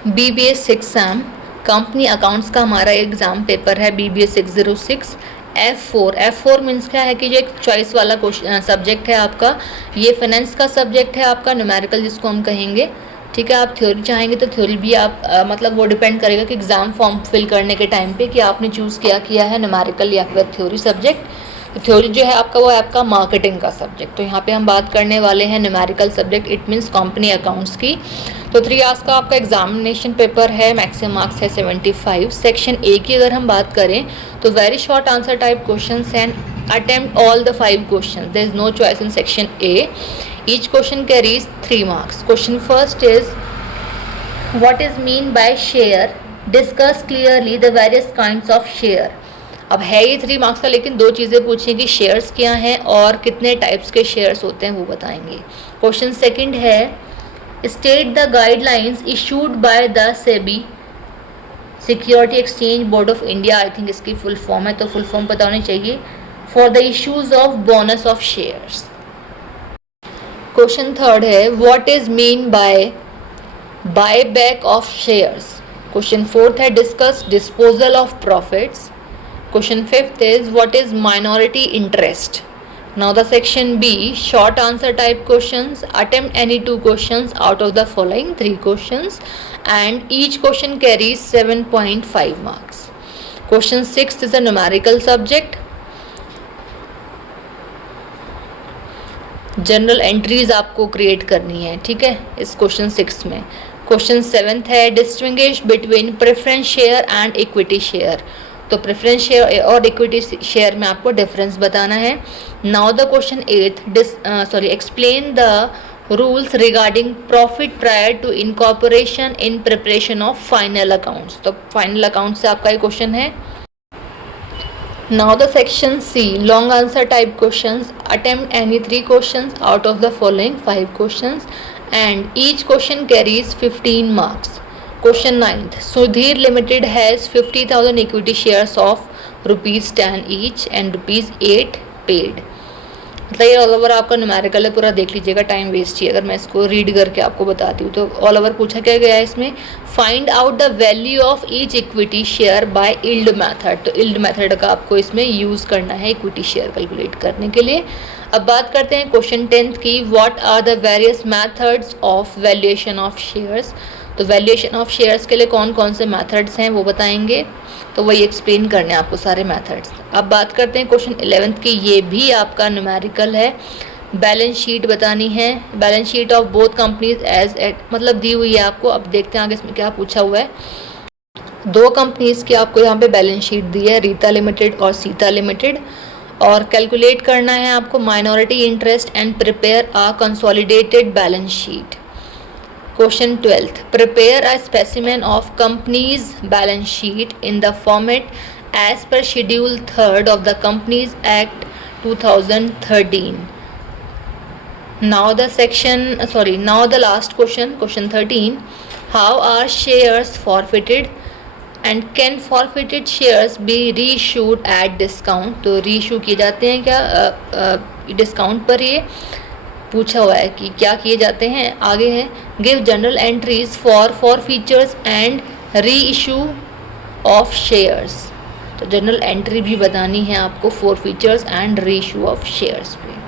BBS exam company accounts का हमारा exam paper है BBS 606 F4 मीन्स क्या है कि जो एक चॉइस वाला सब्जेक्ट है आपका, ये फाइनेंस का सब्जेक्ट है आपका, न्यूमेरिकल जिसको हम कहेंगे। ठीक है, आप थ्योरी चाहेंगे तो थ्योरी भी आप मतलब वो डिपेंड करेगा कि एग्ज़ाम फॉर्म फिल करने के टाइम पे कि आपने चूज़ किया है न्यूमेरिकल या फिर थ्योरी सब्जेक्ट। तो थ्योरी जो है आपका वो है आपका मार्केटिंग का सब्जेक्ट। तो यहाँ पे हम बात करने वाले हैं numerical subject, it means company accounts की। तो 3 आवर्स का आपका एग्जामिनेशन पेपर है, मैक्सिमम मार्क्स है 75। सेक्शन ए की अगर हम बात करें तो very short answer type question and attempt all the 5 questions. There is no choice in section A. Each question carries 3 marks. Question first is, what is mean by share? Discuss clearly the various kinds of share. अब है ये 3 marks का, लेकिन 2 चीज़ें पूछी कि shares क्या हैं और कितने टाइप्स के शेयर्स होते हैं वो बताएंगे। क्वेश्चन सेकंड है, state the guidelines issued by the SEBI security exchange board of India. I think इसकी फुल फॉर्म है, तो फुल फॉर्म पता होनी चाहिए। For the issues of bonus of shares. Question third है, what is mean by buy back of shares. Question fourth है, discuss disposal of profits. Question 5th is, what is minority interest? Now the section B, short answer type questions. Attempt any 2 questions out of the following 3 questions and each question carries 7.5 marks. Question 6th is a numerical subject. General entries आपको create करनी है, ठीक है, इस question 6 में। Question 7th है, distinguish between preference share and equity share. तो preference share और इक्विटी शेयर में आपको डिफरेंस बताना है। Now the question 8th, explain the rules regarding profit prior to incorporation in preparation of final accounts. तो final account से आपका ये क्वेश्चन है। Now the section C, long answer type questions. Attempt any 3 questions out of the following 5 questions and each question carries 15 marks. Question 9th, Sudhir Limited has 50,000 equity shares of ₹10 each and ₹8 paid. मतलब ये all over आपका numerical है, पूरा देख लीजिएगा, time waste ही अगर मैं इसको रीड करके आपको बताती हूँ। तो ऑल ओवर पूछा क्या गया है इसमें, find out the value of each equity share by yield method. तो यील्ड मेथड का आपको इसमें यूज़ करना है इक्विटी शेयर कैलकुलेट करने के लिए। अब बात करते हैं क्वेश्चन 10th की, what are the various methods of valuation of shares. तो वैल्यूएशन ऑफ शेयर्स के लिए कौन कौन से मेथड्स हैं वो बताएंगे, तो वही एक्सप्लेन करने हैं आपको सारे मेथड्स। अब बात करते हैं क्वेश्चन 11th की, ये भी आपका न्यूमेरिकल है। बैलेंस शीट बतानी है, balance sheet of both companies as at, मतलब दी हुई है आपको। अब देखते हैं आगे इसमें क्या पूछा हुआ है। 2 कंपनीज की आपको यहाँ पे बैलेंस शीट दी है, रीता लिमिटेड और सीता लिमिटेड, और कैलकुलेट करना है आपको minority interest and prepare a consolidated balance sheet. Question 12th, prepare a specimen of company's balance sheet in the format as per Schedule 3rd of the Companies Act 2013. Now the last question, question 13, how are shares forfeited and can forfeited shares be reissued at discount? तो reissue किए जाते हैं क्या discount पर, ये पूछा हुआ है कि क्या किए जाते हैं। आगे है, give general entries for features and re issue of shares. तो जनरल एंट्री भी बतानी है आपको for features and re issue of shares पे।